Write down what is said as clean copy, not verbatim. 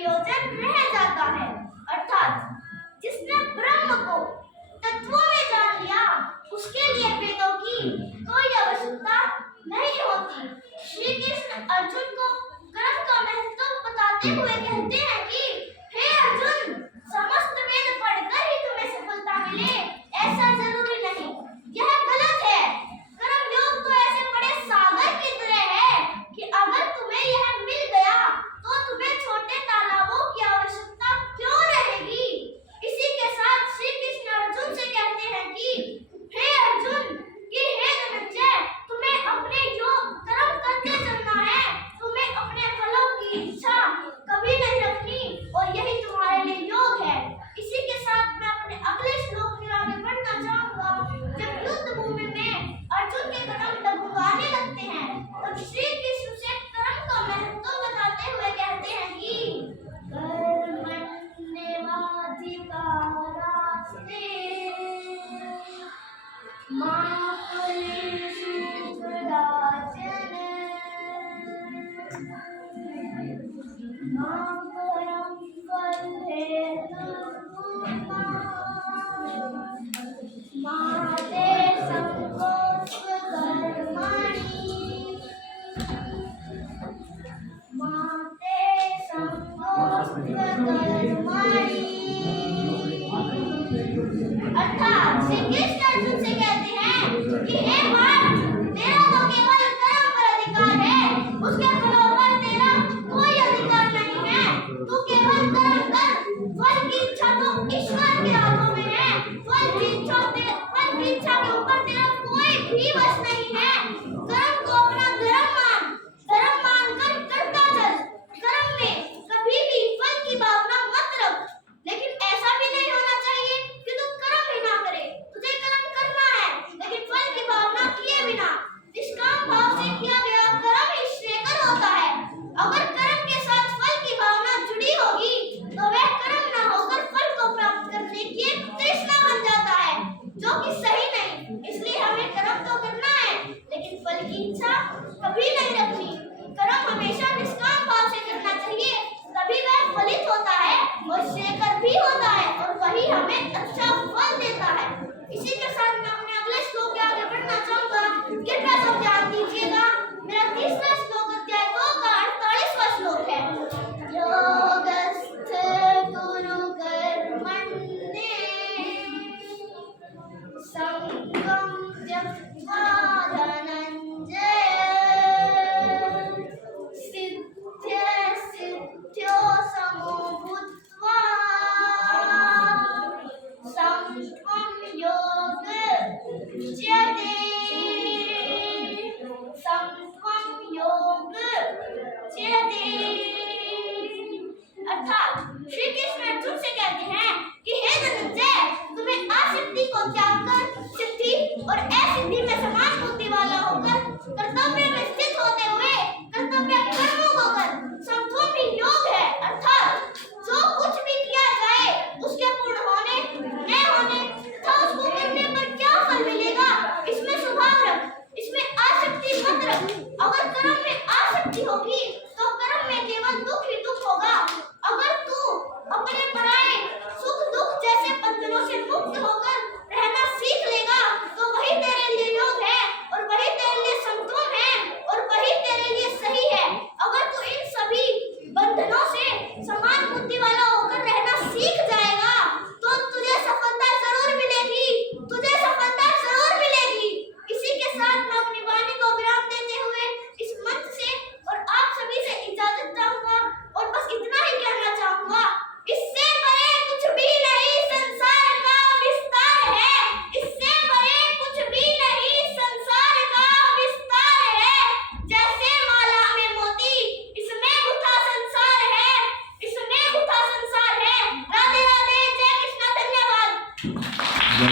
निष्प्रयोजन रह जाता है। अर्थात जिसने ब्रह्म को तत्वों में जान लिया उसके लिए वेदों की कोई आवश्यकता नहीं होती। श्री कृष्ण अर्जुन को कर्म का महत्व बताते हुए कहते हैं कि हे अर्जुन, समस्त वेद पढ़कर ही तुम्हें सफलता मिले ऐसा जरूरी नहीं, यह गलत है। कर्म योग तो ऐसे बड़े सागर की तरह है कि अगर तुम्हें यह मिल गया तो तुम्हें छोटे तालाबों की आवश्यकता क्यों रहेगी। इसी के साथ श्री कृष्ण अर्जुन से कहते हैं कि हे अर्जुन, कि हे धनंजय, तुम्हें अपने योग कर्म करते चलना है, तुम्हें अपने फलों की इच्छा कभी नहीं रखनी और यही तुम्हारे लिए योग है। इसी के साथ मैं अपने अगले श्लोक में आगे बढ़ना चाहूंगा। जब युद्ध भूमि में अर्जुन के कदम डगमगाने लगते हैं तब श्री कृष्ण से कर्म का महत्व बताते हुए कहते हैं कि अर्थात श्री कृष्ण अर्जुन से कहते हैं कि हे पार्थ, तेरा तो केवल कर्म पर अधिकार है, उसके फलों पर तेरा कोई अधिकार नहीं है। तू केवल कर्म कर, फल की इच्छा तो ईश्वर के हाथों में है। फल की इच्छा के ऊपर तेरा कोई भी वश नहीं है। कर्म को अपना धर्म मानकर करता चल। कर्म में कभी भी फल की भावना मत रख, लेकिन ऐसा भी नहीं होना चाहिए कि तू कर्म ही ना करे। तुझे कर्म करना है लेकिन फल की भावना किए बिना निष्काम भाव से किया गया कर्म ही श्रेयकर होता है। अगर कर्म के साथ फल की भावना जुड़ी होगी तो वह कर्म ना होकर फल को प्राप्त करने की एक तृष्णा बन जाता है, जो कि सही नहीं। इसलिए हमें कर्म तो करना है लेकिन फल की इच्छा कभी नहीं रखनी। कर्म हमेशा निष्काम भाव से करना चाहिए, तभी वह फलित होता है और श्रेयकर भी होता है और वही हमें अच्छा फल देता है। इसी के साथ मैं अपने अगले श्लोक के आगे बढ़ना चाहूंगा। कृपया सब ध्यान दीजिएगा। मेरा तीसरा श्लोक अध्याय 2 का 48वां श्लोक है। योगस्थ कुरु कर्मण्ये संगं त्यक्त्वा धनंजय सिद्ध्यो समो भूत्वा संत्वं योग उच्यते। अर्थात श्री कृष्ण अर्जुन से कहते हैं कि हे धनंजय, तुम्हें आसक्ति को त्याग कर सिद्धि और असिद्धि में समान बुद्धि वाला होकर कर्तव्य में स्थित होते हुए कर्तव्य कर्मों को कर। संतों में योग है। अर्थात जो कुछ भी किया जाए उसके पूर्ण होने न होने तथा उसको करने पर क्या फल मिलेगा इसमें स्वभाव रख, इसमें आसक्ति मत रख। अगर कर्म में आसक्ति होगी तो कर्म में केवल दुख ही दुख होगा। अगर तू अपने पराये सुख दुख जैसे बंधनों से मुक्त होकर रहना सीख लेगा तो वही तेरे लिए योग है और वही तेरे लिए संतोष है और वही तेरे लिए सही है। अगर तू इन सभी बंधनों से समान बुद्धि वाला होकर रहना सीख जाएगा तो तुझे सफलता जरूर मिलेगी, तुझे सफलता जरूर मिलेगी। इसी के साथ मैं अपनी वाणी को विराम देते हुए इस मंच से और आप सभी से इजाजत चाहूंगा और बस इतना ही कहना चाहूंगा, इससे परे कुछ भी नहीं संसार का विस्तार है। इससे परे कुछ भी नहीं संसार का विस्तार है। जैसे माला में मोती इसमें गुथा संसार है, इसमें गुथा संसार है। राधे राधे, जय कृष्ण, धन्यवाद।